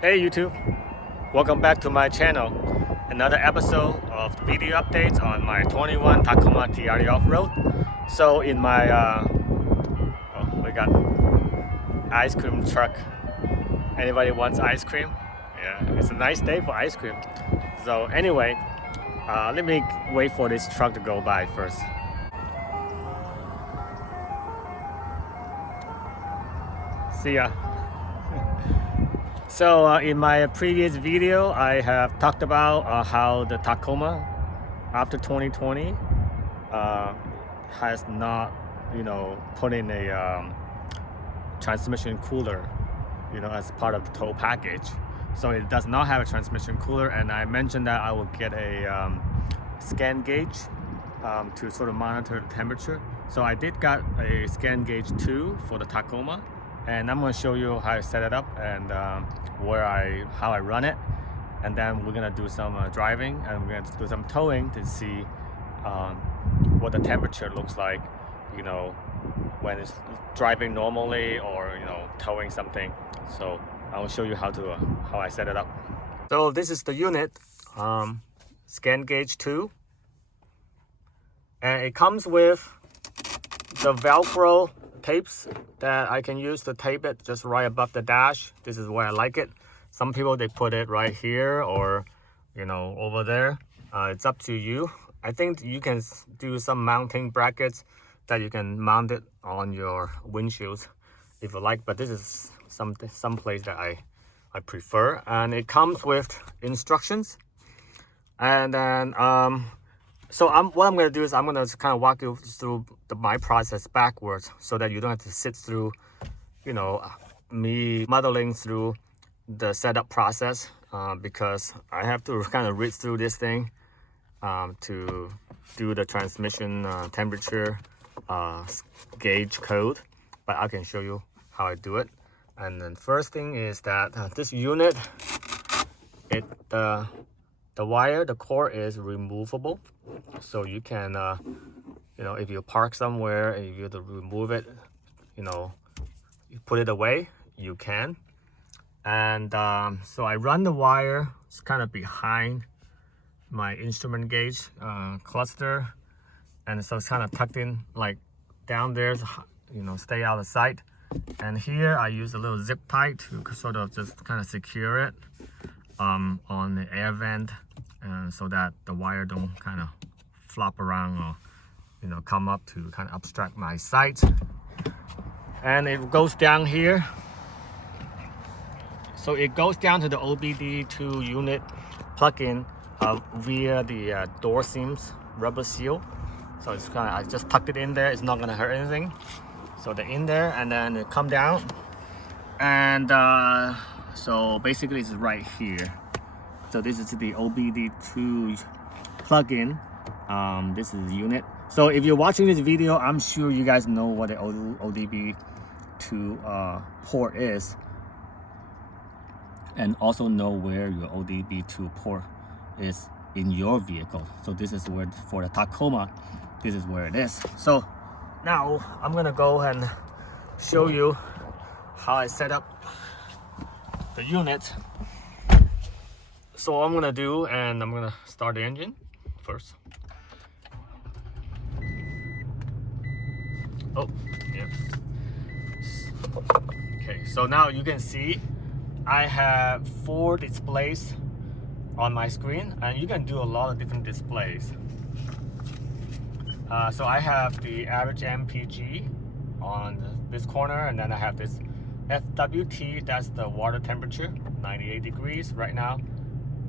Hey YouTube, welcome back to my channel. Another episode of video updates on my 21 Tacoma TRD Off Road. So in my, we got ice cream truck. Anybody wants ice cream? Yeah, it's a nice day for ice cream. So anyway, let me wait for this truck to go by first. See ya. So in my previous video, I have talked about how the Tacoma after 2020 has not, put in a transmission cooler, as part of the tow package. So it does not have a transmission cooler, and I mentioned that I will get a ScanGauge to sort of monitor the temperature. So I did got a ScanGauge 2 for the Tacoma, and I'm going to show you how I set it up and how I run it, and then we're going to do some driving, and we're going to do some towing to see what the temperature looks like, when it's driving normally or towing something. So I will show you how I set it up. So this is the unit, ScanGauge 2, and it comes with the Velcro tapes that I can use to tape it just right above the dash. This is where I like it. Some people, they put it right here or over there. It's up to you. I think you can do some mounting brackets that you can mount it on your windshields if you like, but this is some place that I prefer. And it comes with instructions, and then what I'm going to do is I'm going to kind of walk you through my process backwards, so that you don't have to sit through, me muddling through the setup process, because I have to kind of read through this thing to do the transmission temperature gauge code. But I can show you how I do it. And then first thing is that this unit, the wire, the core is removable, so you can if you park somewhere and you have to remove it, you put it away, you can. And so I run the wire, it's kind of behind my instrument gauge cluster, and so it's kind of tucked in like down there, stay out of sight. And here I use a little zip tie to sort of just kind of secure it on the air vent, and so that the wire don't kind of flop around or come up to kind of obstruct my sight. And it goes down here, so it goes down to the OBD2 unit plug-in via the door seams rubber seal. So it's kind of, I just tucked it in there. It's not going to hurt anything. So they're in there, and then they come down, and so basically it's right here. So this is the OBD2 plug-in. This is the unit. So if you're watching this video, I'm sure you guys know what the ODB2 port is, and also know where your ODB2 port is in your vehicle. So this is where, for the Tacoma, this is where it is. So now I'm gonna go and show you how I set up the unit. So what I'm gonna do, and I'm gonna start the engine first. Oh, yeah. Okay, so now you can see I have 4 displays on my screen, and you can do a lot of different displays. So I have the average MPG on this corner, and then I have this FWT, that's the water temperature, 98 degrees right now.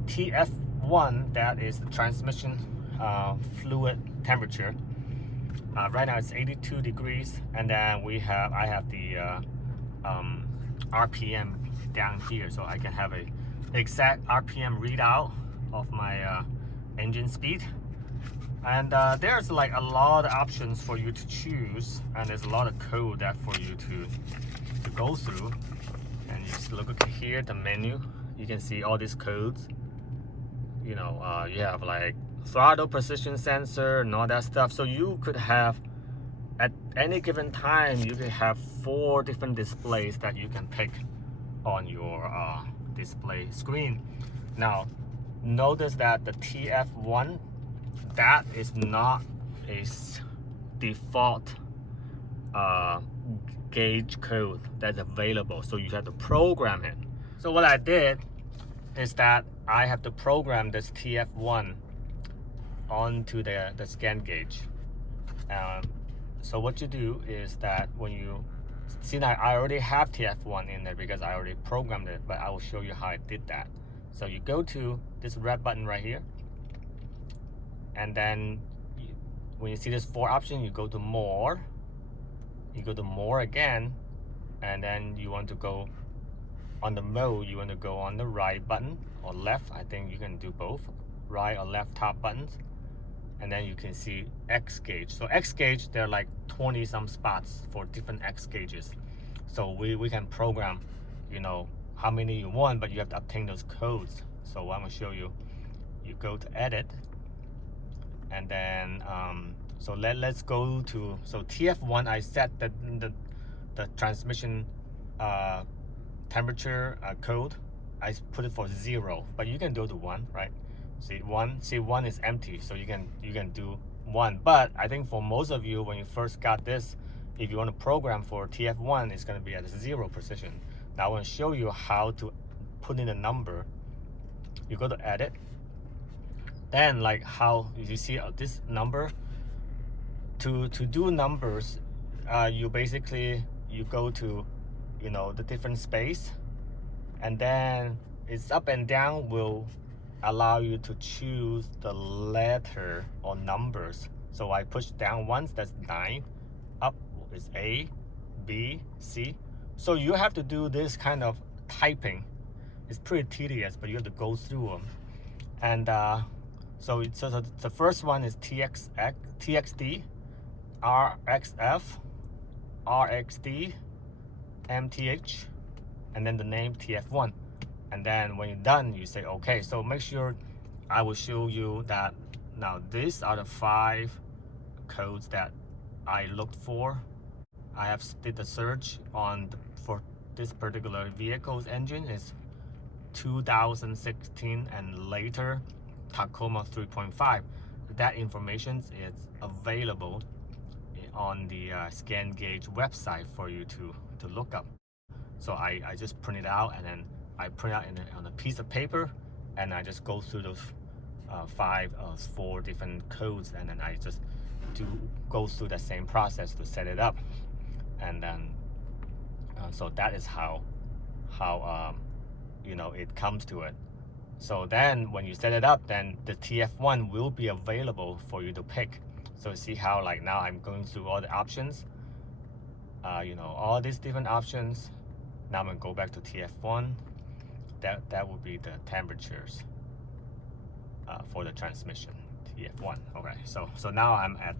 TF1, that is the transmission fluid temperature. Right now it's 82 degrees, and then I have the RPM down here, so I can have a exact RPM readout of my engine speed. And there's like a lot of options for you to choose, and there's a lot of code that for you to go through. And you just look here, the menu, you can see all these codes. You have like throttle position sensor and all that stuff. So you could have, at any given time, you could have 4 different displays that you can pick on your display screen. Now notice that the TF1, that is not a default gauge code that's available, so you have to program it. So what I did is that I have to program this TF1 onto the ScanGauge. So what you do is that when you see that I already have TF1 in there because I already programmed it, but I will show you how I did that. So you go to this red button right here, and then when you see this 4 option, you go to more, you go to more again, and then you want to go on the mode, you want to go on the right button or left. I think you can do both, right or left top buttons. And then you can see X gauge. So X gauge, there are like 20 some spots for different X gauges. So we can program, you know, how many you want, but you have to obtain those codes. So I'm gonna show you. You go to edit, and then so let's go to, so TF1, I set the transmission temperature code. I put it for 0, but you can go to 1, right? See 1 is empty, so you can do 1. But I think for most of you, when you first got this, if you want to program for TF1, it's going to be at 0 position. Now I want to show you how to put in a number. You go to edit, then like how you see this number, to do numbers, you basically you go to, you know, the different space, and then it's up and down will allow you to choose the letter or numbers. So I push down once, that's 9. Up is A, B, C. So you have to do this kind of typing. It's pretty tedious, but you have to go through them. And so the first one is TXD, RXF, RXD, MTH, and then the name TF1. And then when you're done, you say okay. So make sure, I will show you that now these are the 5 codes that I looked for. I have did the search on for this particular vehicle's engine is 2016 and later Tacoma 3.5. That information is available on the ScanGauge website for you to look up. So I just print it out, and then I print out on a piece of paper, and I just go through those 4 different codes, and then I just go through the same process to set it up. And then so that is how you know, it comes to it. So then when you set it up, then the TF1 will be available for you to pick. So see how like now I'm going through all the options, you know, all these different options. Now I'm gonna go back to TF1. That would be the temperatures for the transmission, TF1. Okay, so now I'm at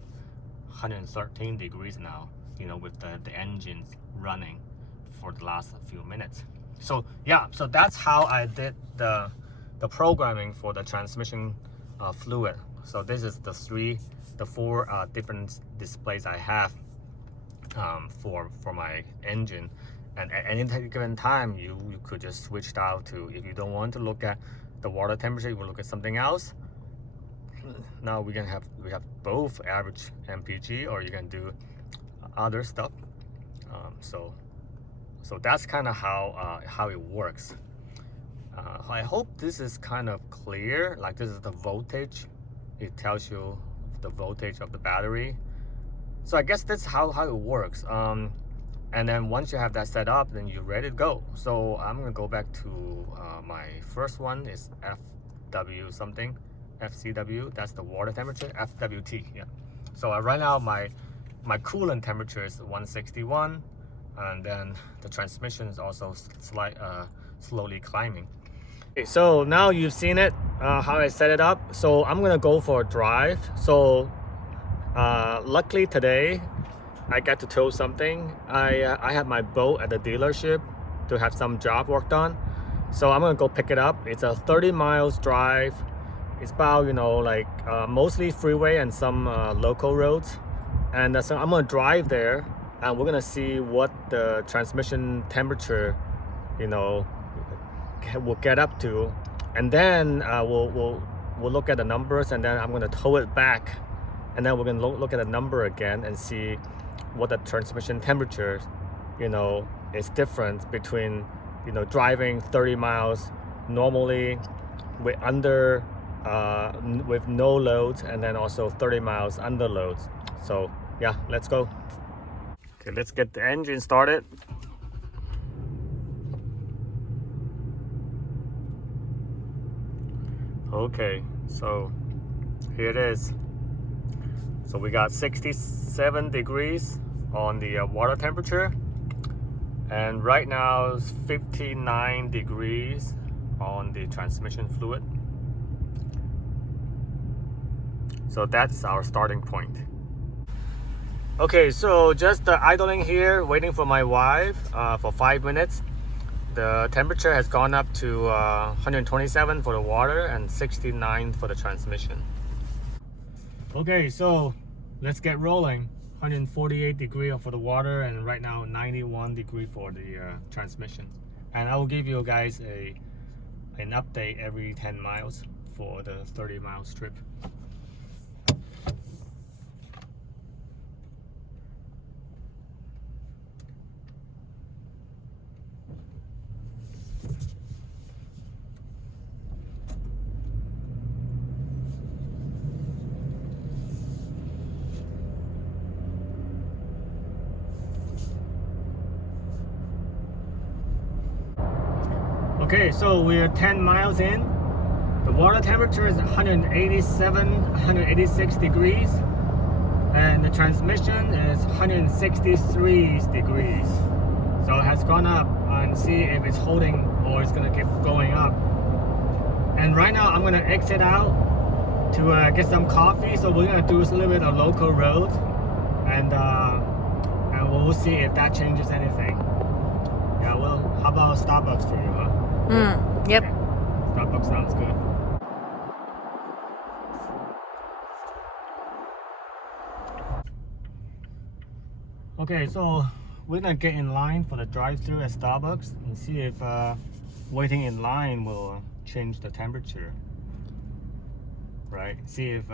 113 degrees now, you know, with the engines running for the last few minutes. So yeah, so that's how I did the programming for the transmission fluid. So this is the 4 different displays I have for my engine. And at any given time, you could just switch out to, if you don't want to look at the water temperature, you will look at something else. Now we have both average MPG, or you can do other stuff. So that's kind of how it works. I hope this is kind of clear. Like this is the voltage. It tells you the voltage of the battery. So I guess that's how it works. And then once you have that set up, then you're ready to go. So I'm gonna go back to my first one is FW something, FCW, that's the water temperature, FWT, yeah. So right now my coolant temperature is 161, and then the transmission is also slowly climbing. Okay, so now you've seen it, how I set it up. So I'm gonna go for a drive. So luckily today, I got to tow something. I have my boat at the dealership to have some job work done. So I'm gonna go pick it up. It's a 30 miles drive. It's about, you know, like mostly freeway and some local roads. And so I'm gonna drive there, and we're gonna see what the transmission temperature, you know, will get up to, and then we'll look at the numbers, and then I'm going to tow it back, and then we're going to look at the number again and see what the transmission temperature, you know, is different between, you know, driving 30 miles normally with with no loads, and then also 30 miles under loads. So yeah, let's go. Okay, let's get the engine started. Okay, so here it is. So we got 67 degrees on the water temperature, and right now it's 59 degrees on the transmission fluid. So that's our starting point. Okay, so just idling here, waiting for my wife for 5 minutes. The temperature has gone up to 127 for the water and 69 for the transmission. Okay, so let's get rolling. 148 degree for the water, and right now 91 degree for the transmission. And I will give you guys an update every 10 miles for the 30 miles trip. Okay, so we're 10 miles in. The water temperature is 186 degrees, and the transmission is 163 degrees. So it has gone up, and see if it's holding or it's gonna keep going up. And right now I'm gonna exit out to get some coffee. So we're gonna do a little bit of local road, and we'll see if that changes anything. Yeah, well, how about Starbucks for you, huh? Yep. Okay. Starbucks sounds good. Okay, so we're gonna get in line for the drive-thru at Starbucks and see if waiting in line will change the temperature. Right? See if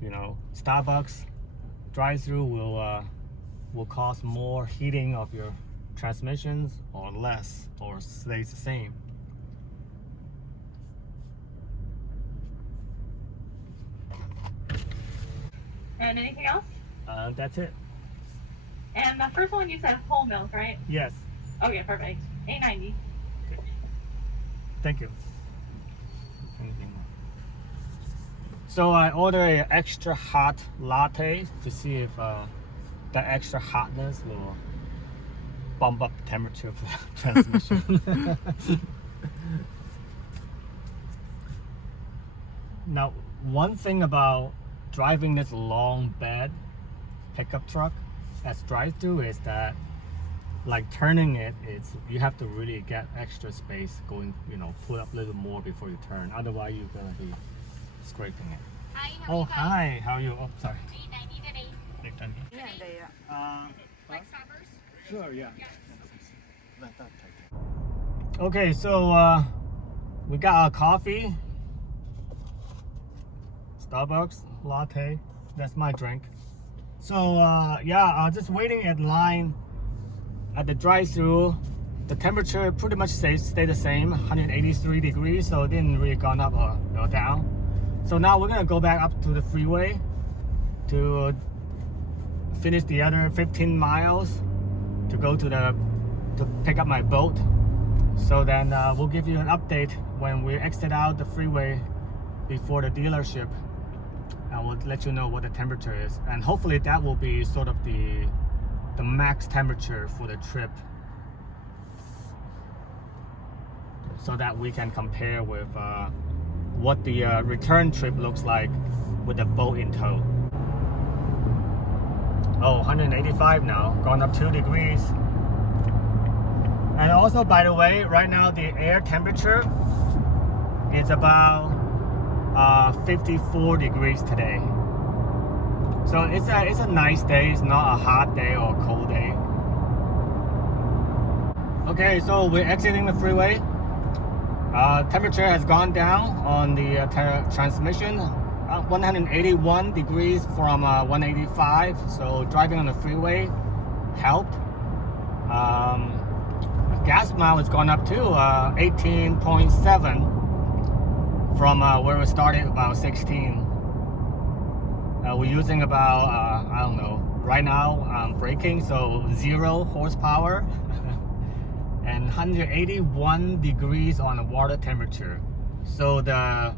you know, Starbucks drive-thru will cause more heating of your transmissions or less, or stays the same. And anything else? That's it. And the first one you said whole milk, right? Yes. Okay, perfect. $8.90. Okay. Thank you. Anything more? So I order an extra hot latte to see if that extra hotness will bump up the temperature of the transmission. Now, one thing about driving this long bed pickup truck as drive-through is that, like, turning it, you have to really get extra space going, you know, put up a little more before you turn. Otherwise, you're gonna be scraping it. Hi, Oh, hi. How are you? Oh, sorry. $8.90 today. Like stoppers? Sure, yeah. Okay, so we got our coffee. Starbucks latte. That's my drink. So yeah, just waiting in line at the drive-thru. The temperature pretty much stayed the same, 183 degrees, so it didn't really gone up or down. So now we're gonna go back up to the freeway to finish the other 15 miles to go to pick up my boat. So then we'll give you an update when we exit out the freeway before the dealership, and we'll let you know what the temperature is, and hopefully that will be sort of the max temperature for the trip, so that we can compare with what the return trip looks like with the boat in tow. Oh, 185 now, gone up 2 degrees. And also, by the way, right now the air temperature is about 54 degrees today. So it's a nice day. It's not a hot day or a cold day. Okay, so we're exiting the freeway. Temperature has gone down on the transmission, 181 degrees from 185. So driving on the freeway helped. Gas mileage gone up to 18.7 from where we started, about 16. We're using about I don't know, right now braking, so 0 horsepower and 181 degrees on the water temperature. So the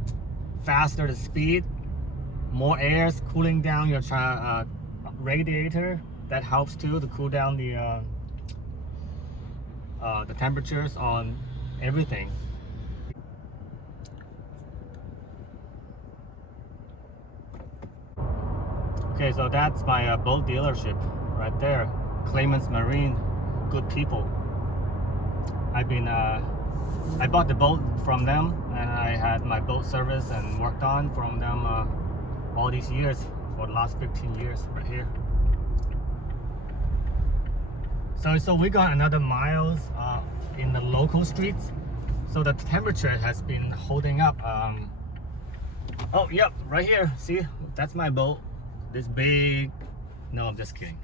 faster the speed, more air is cooling down your radiator. That helps too to cool down the temperatures on everything. Okay, so that's my boat dealership right there, Clements Marine. Good people. I bought the boat from them, and I had my boat service and worked on from them all these years, for the last 15 years right here. So we got another miles in the local streets. So the temperature has been holding up. Oh, yep, right here. See, that's my boat. This big, no, I'm just kidding.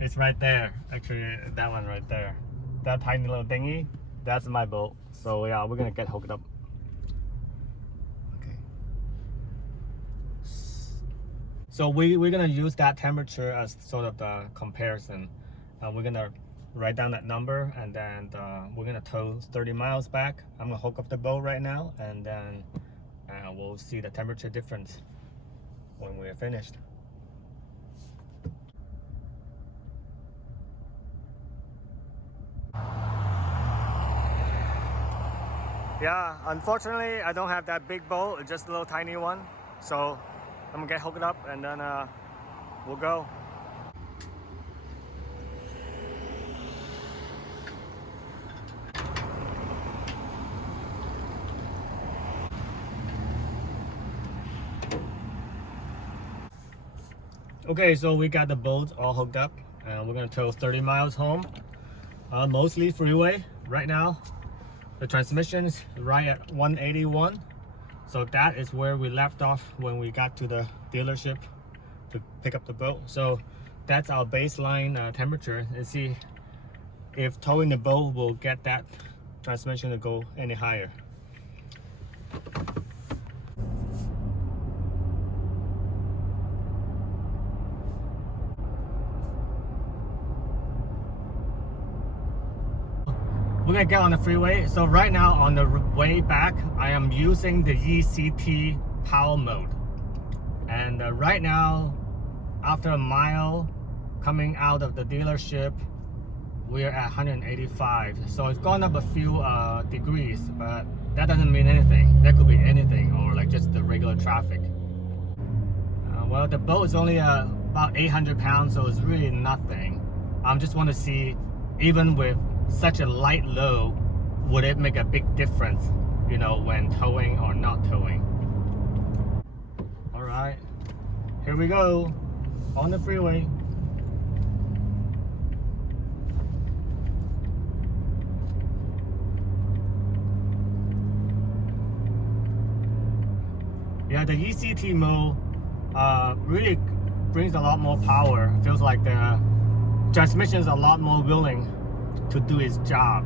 It's right there. Actually, that one right there. That tiny little dinghy, that's my boat. So yeah, we're gonna get hooked up. Okay. So we're gonna use that temperature as sort of the comparison. We're gonna write down that number, and then we're gonna tow 30 miles back. I'm gonna hook up the boat right now, and then we'll see the temperature difference when we're finished. Yeah, unfortunately I don't have that big boat, just a little tiny one. So I'm gonna get hooked up, and then we'll go. Okay, so we got the boat all hooked up, and we're gonna tow 30 miles home. Mostly freeway right now. The transmission is right at 181. So that is where we left off when we got to the dealership to pick up the boat. So that's our baseline temperature, and see if towing the boat will get that transmission to go any higher. We're gonna get on the freeway. So right now on the way back, I am using the ECT power mode. And right now, after a mile coming out of the dealership, we're at 185. So it's gone up a few degrees, but that doesn't mean anything. That could be anything, or like just the regular traffic. Well, the boat is only about 800 pounds, so it's really nothing. I just want to see, even with such a light load, would it make a big difference, you know, when towing or not towing. All right, here we go on the freeway. Yeah, the ECT mode really brings a lot more power. It feels like the transmission is a lot more willing to do its job.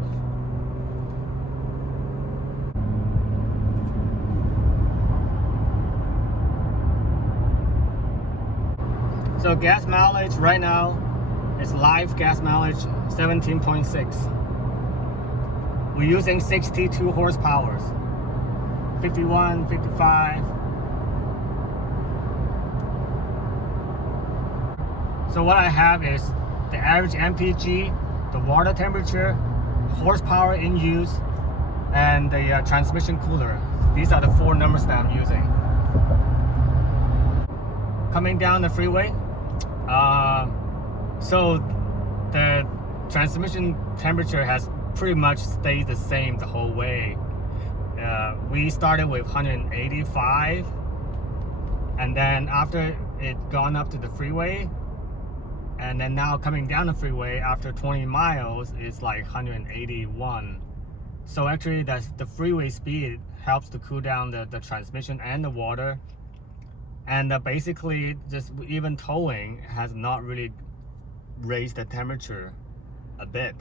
So gas mileage right now is live gas mileage 17.6. We're using 62 horsepower, 51, 55. So what I have is the average MPG, the water temperature, horsepower in use, and the transmission cooler. These are the 4 numbers that I'm using. Coming down the freeway, so the transmission temperature has pretty much stayed the same the whole way. We started with 185, and then after it gone up to the freeway, and then now coming down the freeway after 20 miles, it's like 181. So actually that's the freeway speed helps to cool down the transmission and the water. And basically just even towing has not really raised the temperature a bit.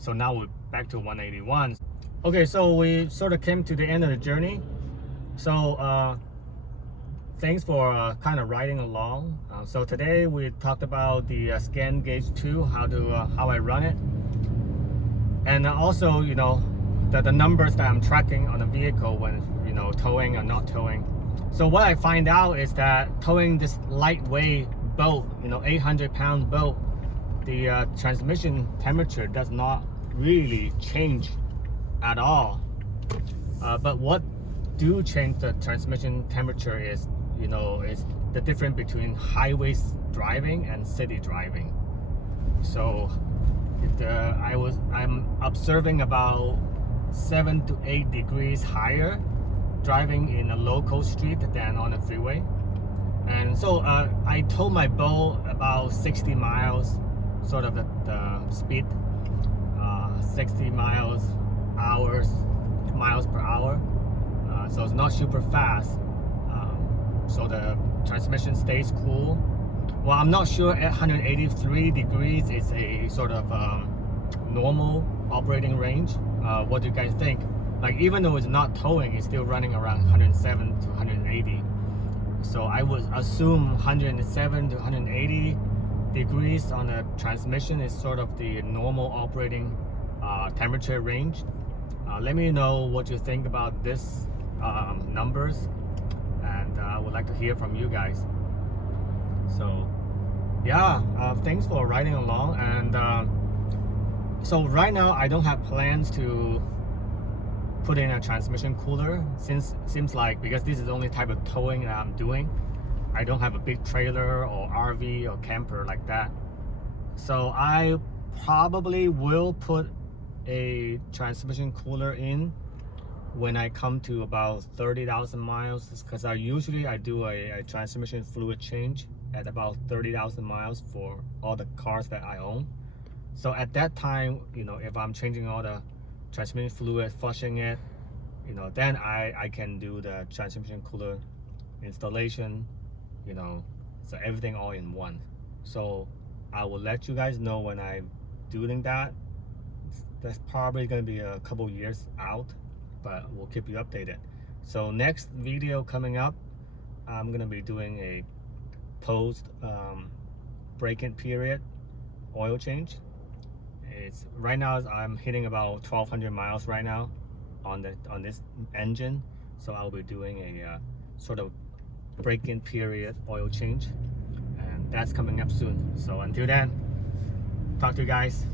So now we're back to 181. Okay, so we sort of came to the end of the journey. So thanks for kind of riding along. So today we talked about the ScanGauge 2, how I run it, and also the numbers that I'm tracking on the vehicle when towing or not towing. So what I find out is that towing this lightweight boat, 800-pound boat, the transmission temperature does not really change at all. But what do change the transmission temperature is the difference between highway driving and city driving. So I'm observing about 7 to 8 degrees higher driving in a local street than on a freeway. And so I tow my boat about 60 miles, sort of the speed, 60 miles per hour. So it's not super fast. So the transmission stays cool. Well, I'm not sure at 183 degrees is a sort of normal operating range. What do you guys think? Like, even though it's not towing, it's still running around 107 to 180. So I would assume 107 to 180 degrees on the transmission is sort of the normal operating temperature range. Let me know what you think about this numbers, and I would like to hear from you guys. So yeah, thanks for riding along. And so right now I don't have plans to put in a transmission cooler, since seems like, because this is the only type of towing that I'm doing, I don't have a big trailer or RV or camper like that. So I probably will put a transmission cooler in when I come to about 30,000 miles, because I usually do a transmission fluid change at about 30,000 miles for all the cars that I own. So at that time, if I'm changing all the transmission fluid, flushing it, then I can do the transmission cooler installation, so everything all in one. So I will let you guys know when I'm doing that. That's probably going to be a couple years out, but we'll keep you updated. So next video coming up, I'm going to be doing a post break-in period oil change. It's right now I'm hitting about 1,200 miles right now on this engine, so I'll be doing a sort of break-in period oil change, and that's coming up soon. So until then, talk to you guys.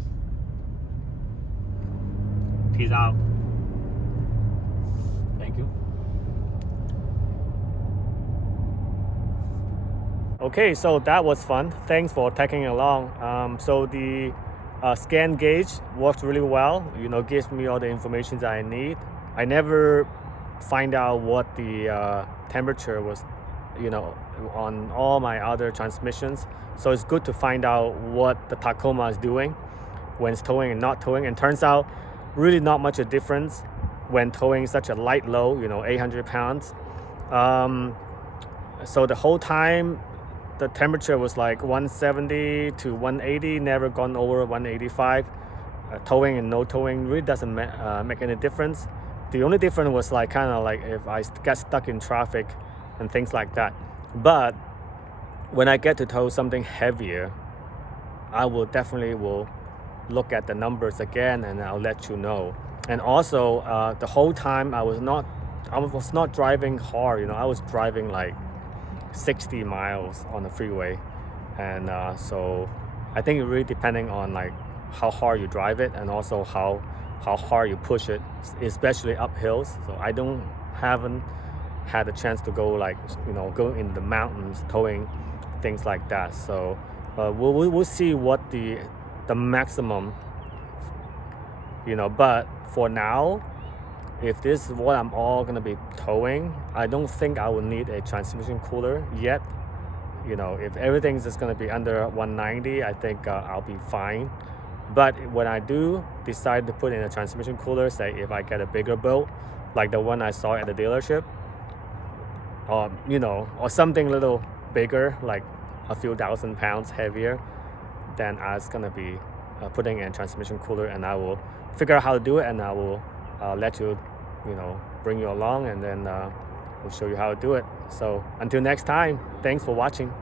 Peace out. Thank you. Okay, so that was fun. Thanks for tagging along. So the ScanGauge works really well. Gives me all the information that I need. I never find out what the temperature was, on all my other transmissions. So it's good to find out what the Tacoma is doing when it's towing and not towing. And turns out, really not much a difference when towing such a light load, 800 pounds. So the whole time, the temperature was like 170 to 180, never gone over 185. Towing and no towing really doesn't make any difference. The only difference was like kind of like if I get stuck in traffic and things like that. But when I get to tow something heavier, I will definitely look at the numbers again, and I'll let you know. And also the whole time I was not driving hard. I was driving like 60 miles on the freeway, and so I think it really depending on like how hard you drive it, and also how hard you push it, especially up hills. So I haven't had a chance to go like go in the mountains towing things like that. So we'll see what the maximum, but for now, if this is what I'm all gonna be towing, I don't think I will need a transmission cooler yet. If everything's just gonna be under 190, I think I'll be fine. But when I do decide to put in a transmission cooler, say if I get a bigger boat, like the one I saw at the dealership, you know, or something a little bigger, like a few thousand pounds heavier, then I was gonna be putting in a transmission cooler, and I will figure out how to do it, and I will let you, you know, bring you along, and then we'll show you how to do it. So until next time, thanks for watching.